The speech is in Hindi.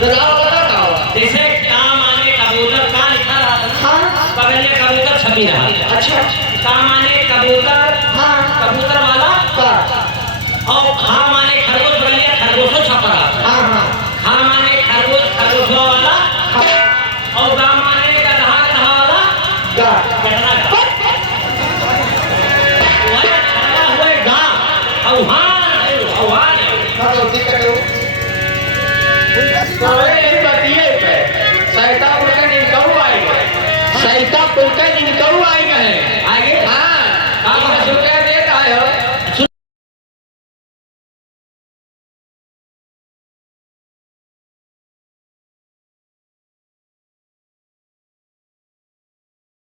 जैसे का माने कबूतर का लिखा रहा था हाँ बगल में कबूतर छपी रहा। अच्छा का माने कबूतर हाँ कबूतर वाला का और खा माने खरगोश बगल में खरगोशो छप रहा था। हाँ हाँ खा माने खरगोश खरगोशो वाला और गा माने गधा गधा वाला गा गधरा गा वह खड़ा हुए गा आह्वान भगवती करो तो ये बतिए पे सैता पुरका निकलू आई गए सैता पुरका निकलू आई गए